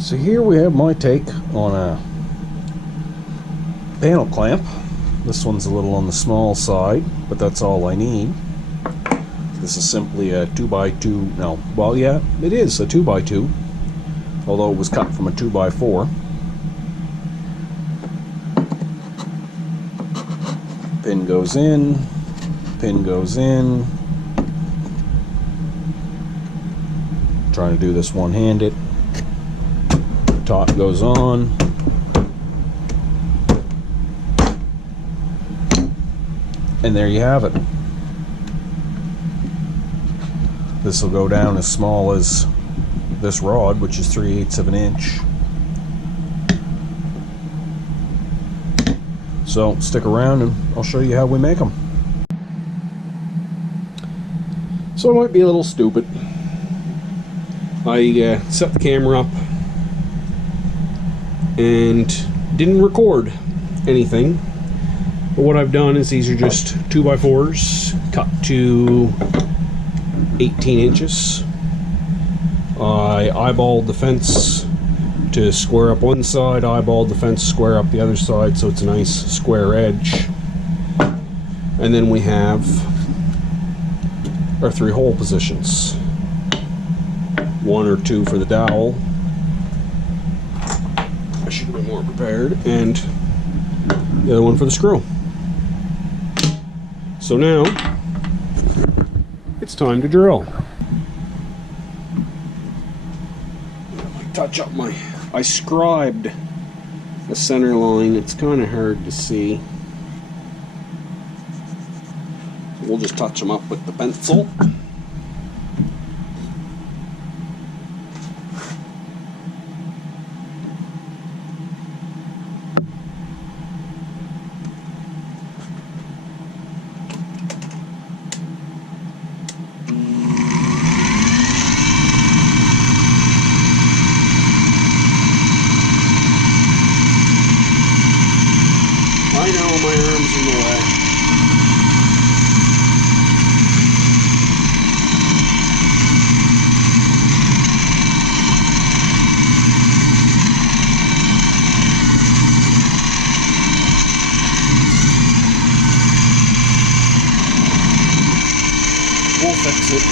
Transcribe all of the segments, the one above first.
So here we have my take on a panel clamp. This one's a little on the small side, but that's all I need. This is simply a 2x2, no, well yeah, it is a 2x2, although it was cut from a 2x4. Pin goes in, pin goes in. Trying to do this one-handed. Top goes on. And there you have it. This will go down as small as this rod, which is 3/8 of an inch. So stick around and I'll show you how we make them. So I might be a little stupid. I set the camera up and didn't record anything. But what I've done is these are just 2x4s cut to 18 inches. I eyeballed the fence to square up one side, eyeballed the fence to square up the other side, so it's a nice square edge. And then we have our 3 hole positions. 1 or 2 for the dowel. I should have been more prepared. And the other one for the screw. So now, it's time to drill. Touch up I scribed the center line. It's kind of hard to see. We'll just touch them up with the pencil. I know my arm's in the way. We'll fix it.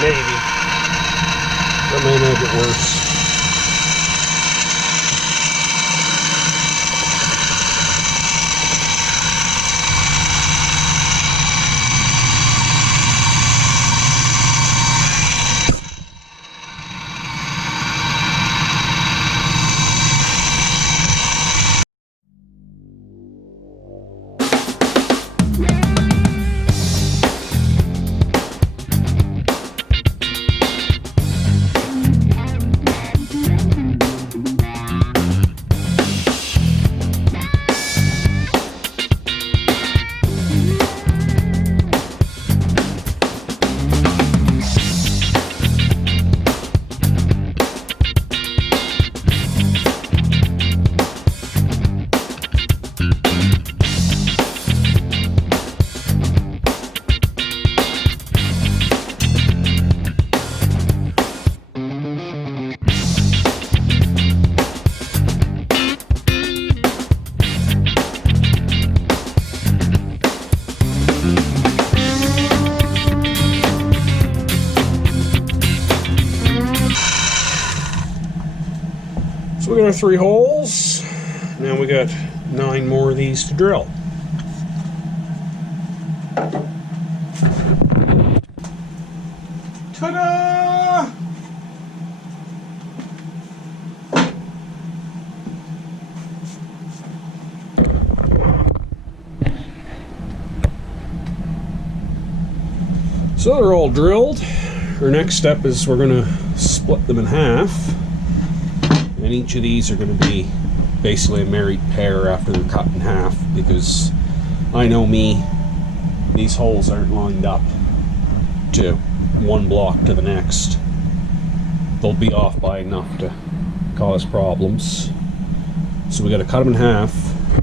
Maybe. That may make it worse. So we got our 3 holes. Now we got 9 more of these to drill. Ta-da! So they're all drilled. Our next step is we're going to split them in half. And each of these are going to be basically a married pair after they're cut in half, because I know me, these holes aren't lined up to one block to the next. They'll be off by enough to cause problems. So we got to cut them in half,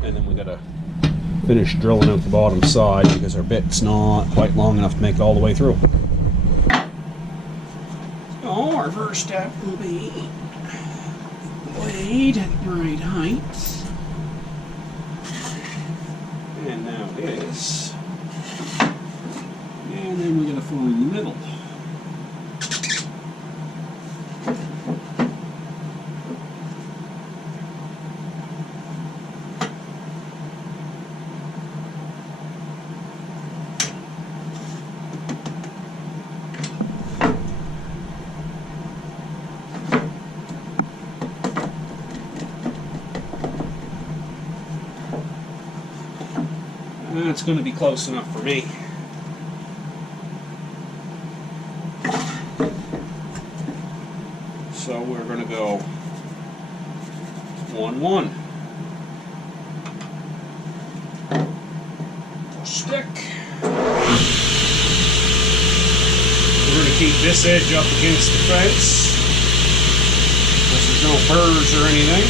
and then we got to finish drilling out the bottom side because our bit's not quite long enough to make it all the way through. Our first step will be blade at the right height. And now it is. And then we're going to form the middle. That's going to be close enough for me. So we're going to go 1-1. Stick. We're going to keep this edge up against the fence. There's no burrs or anything.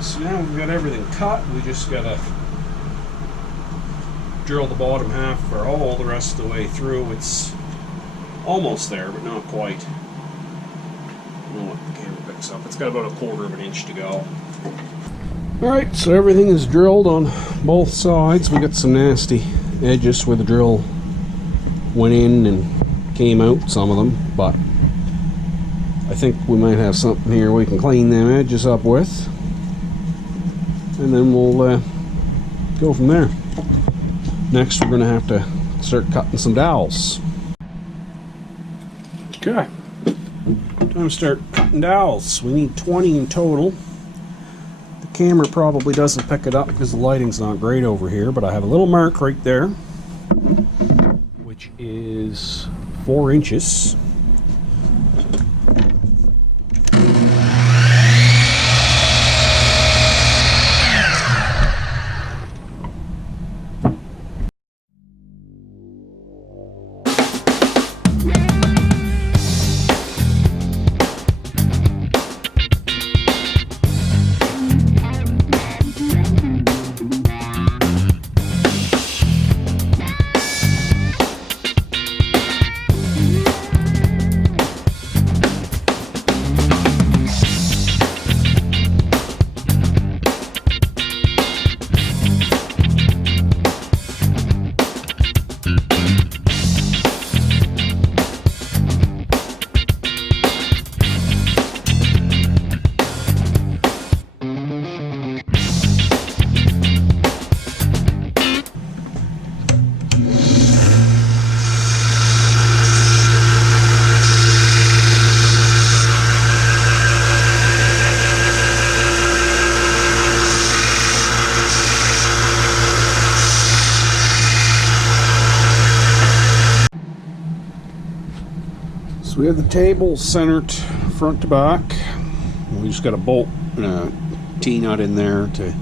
So now we've got everything cut, we just gotta drill the bottom half for all the rest of the way through. It's almost there, but not quite. I don't know what the camera picks up. It's got about 1/4 of an inch to go. Alright, so everything is drilled on both sides. We got some nasty edges where the drill went in and came out, some of them, but I think we might have something here we can clean them edges up with. And then we'll go from there. Next we're going to have to start cutting some dowels. Okay, time to start cutting dowels. We need 20 in total. The camera probably doesn't pick it up because the lighting's not great over here, but I have a little mark right there, which is 4 inches. So we have the table centered front to back. We just got a bolt and a T-nut in there to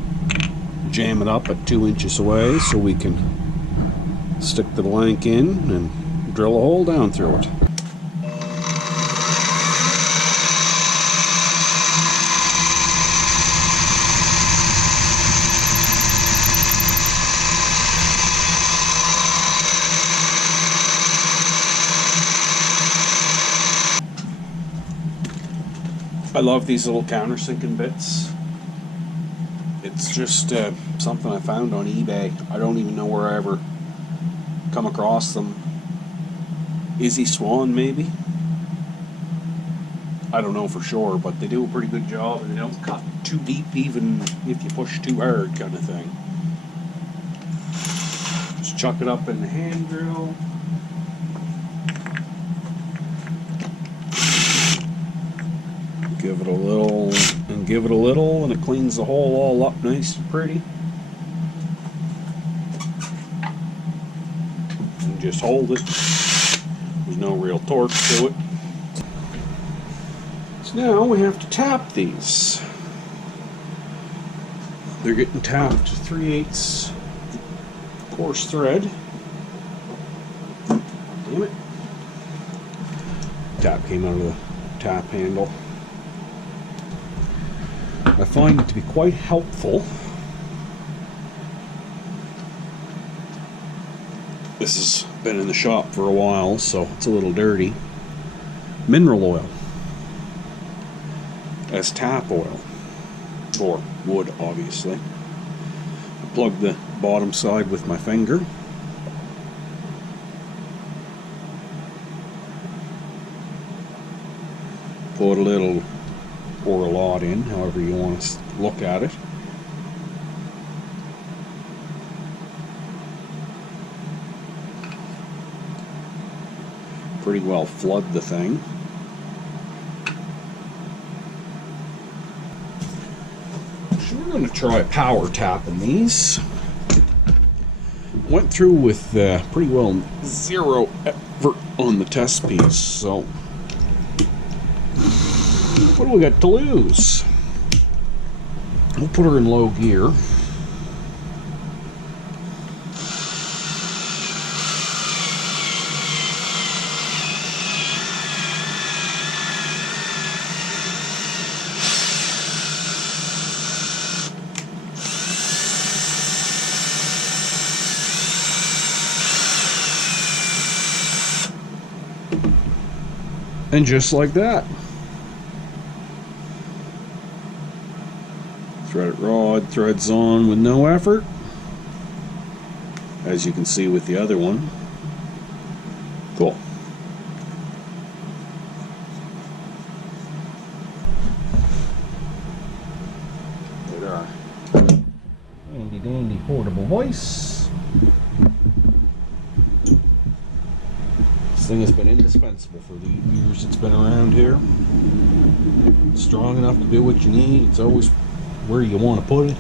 jam it up at 2 inches away so we can stick the blank in and drill a hole down through it. I love these little countersinking bits. It's just something I found on eBay. I don't even know where I ever come across them. Izzy Swan, maybe? I don't know for sure, but they do a pretty good job, and they don't cut too deep even if you push too hard, kind of thing. Just chuck it up in the hand drill. Give it a little, and give it a little, and it cleans the hole all up nice and pretty. And just hold it. There's no real torque to it. So now we have to tap these. They're getting tapped 3/8 coarse thread. Damn it. Tap came out of the tap handle. I find it to be quite helpful. This has been in the shop for a while, so it's a little dirty. Mineral oil as tap oil, or wood, obviously. I plug the bottom side with my finger. Put a little or a lot in, however you want to look at it. Pretty well flood the thing. So we're going to try power tapping these. Went through with pretty well zero effort on the test piece, so what do we got to lose? We'll put her in low gear. And just like that. Threaded rod threads on with no effort, as you can see with the other one. Cool. There are. Handy dandy portable voice. This thing has been indispensable for the years it's been around here. It's strong enough to do what you need. It's always where you want to put it.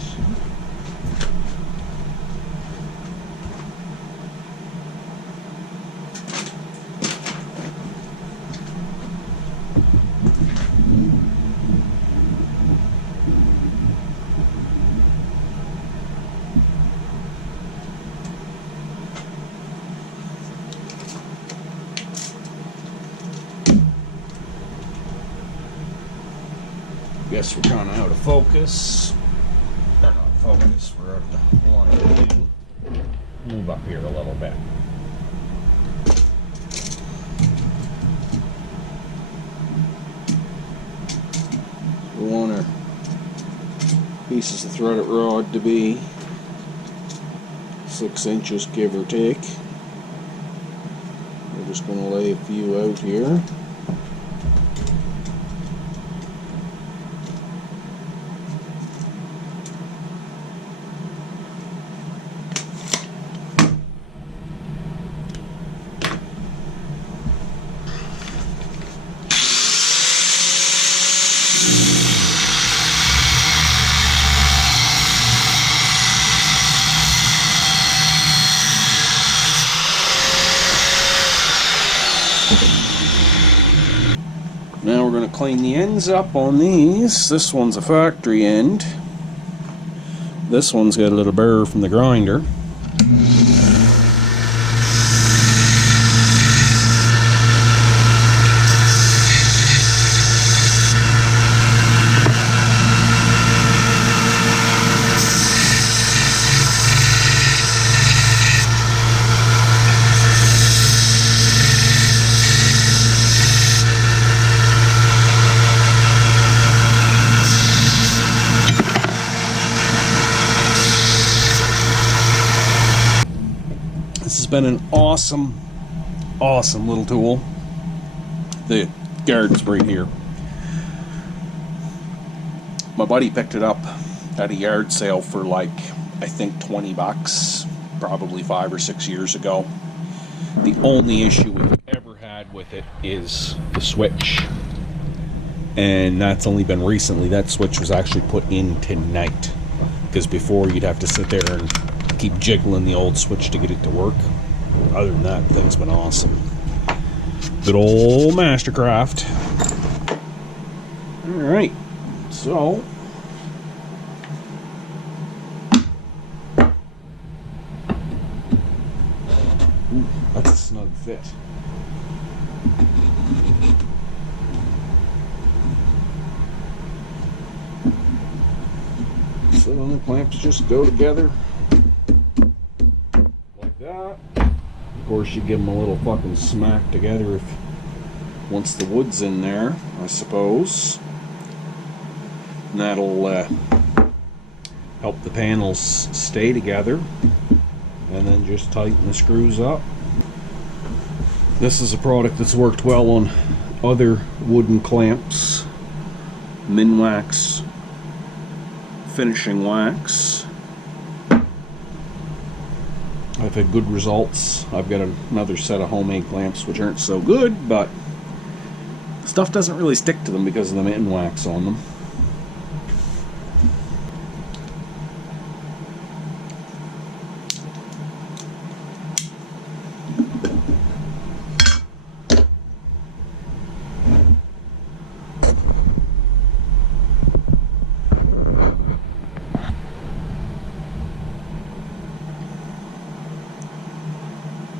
Guess we're kind of out of focus. They're not focus, we're out of the line of view. Move up here a little bit. We want our pieces of threaded rod to be 6 inches, give or take. We're just going to lay a few out here. Now we're going to clean the ends up on these. This one's a factory end. This one's got a little burr from the grinder. been an awesome little tool. The guard's right here. My buddy picked it up at a yard sale for like, I think $20, probably 5 or 6 years ago. The only issue we've ever had with it is the switch. And that's only been recently. That switch was actually put in tonight. Because before you'd have to sit there and keep jiggling the old switch to get it to work. Other than that, the thing's been awesome. Good old Mastercraft. Alright, so ooh, that's a snug fit. So then the clamps just go together like that. Of course, you give them a little fucking smack together if once the wood's in there, I suppose. And that'll help the panels stay together. And then just tighten the screws up. This is a product that's worked well on other wooden clamps. Minwax finishing wax. I've had good results. I've got another set of homemade clamps which aren't so good, but stuff doesn't really stick to them because of the Minwax on them.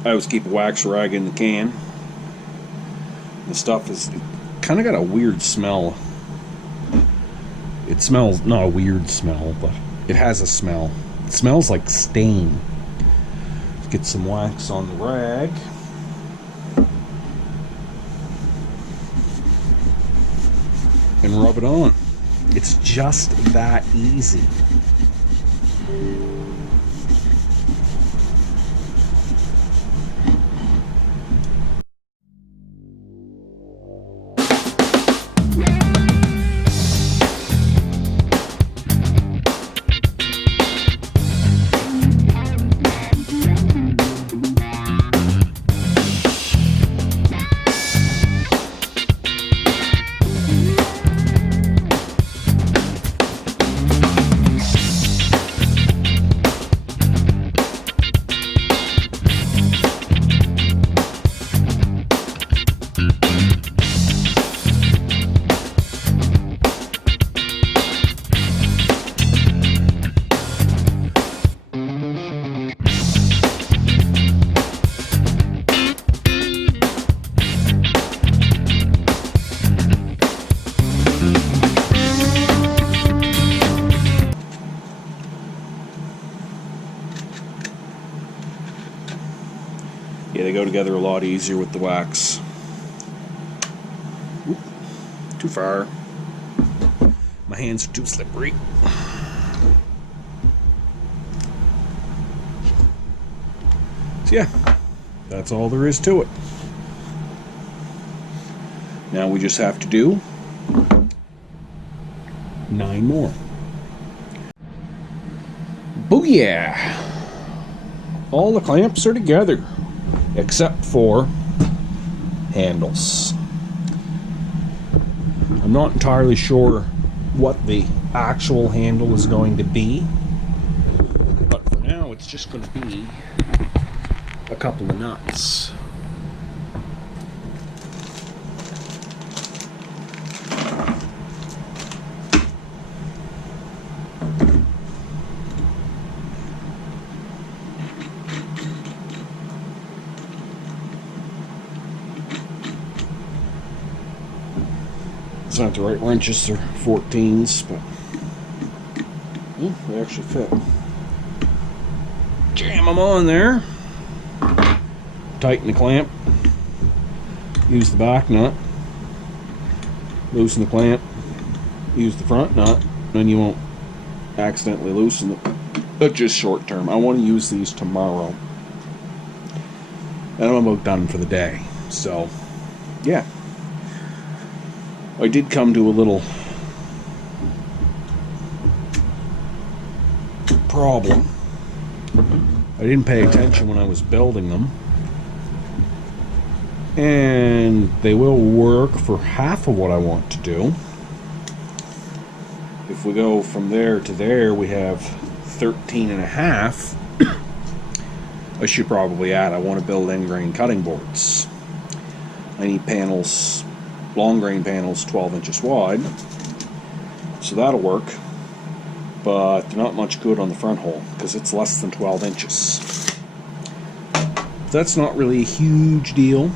I always keep a wax rag in the can. The stuff is kind of got a weird smell. It smells, not a weird smell, but it has a smell. It smells like stain. Let's get some wax on the rag. And rub it on. It's just that easy. Yeah, they go together a lot easier with the wax. Oop, too far. My hands are too slippery. So yeah, that's all there is to it. Now we just have to do 9 more. Booyah! All the clamps are together, except for handles. I'm not entirely sure what the actual handle is going to be, but for now it's just going to be a couple of nuts. It's not the right wrenches, they're 14s, but they actually fit. Jam them on there. Tighten the clamp. Use the back nut. Loosen the clamp. Use the front nut. Then you won't accidentally loosen it. But just short term. I want to use these tomorrow. and I'm about done for the day. So, yeah. I did come to a little problem. I didn't pay attention when I was building them. And they will work for half of what I want to do. If we go from there to there, we have 13 and a half. I should probably add, I want to build end grain cutting boards. I need panels, long grain panels, 12 inches wide. So that'll work. But they're not much good on the front hole because it's less than 12 inches. That's not really a huge deal.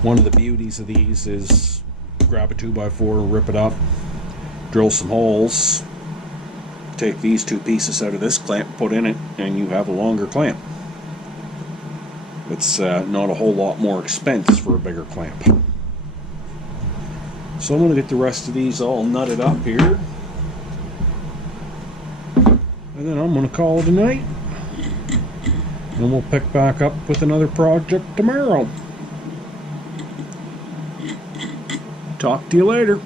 One of the beauties of these is grab a 2x4, rip it up, drill some holes, take these two pieces out of this clamp, put in it, and you have a longer clamp. It's not a whole lot more expense for a bigger clamp. So I'm going to get the rest of these all nutted up here. And then I'm going to call it a night. And we'll pick back up with another project tomorrow. Talk to you later.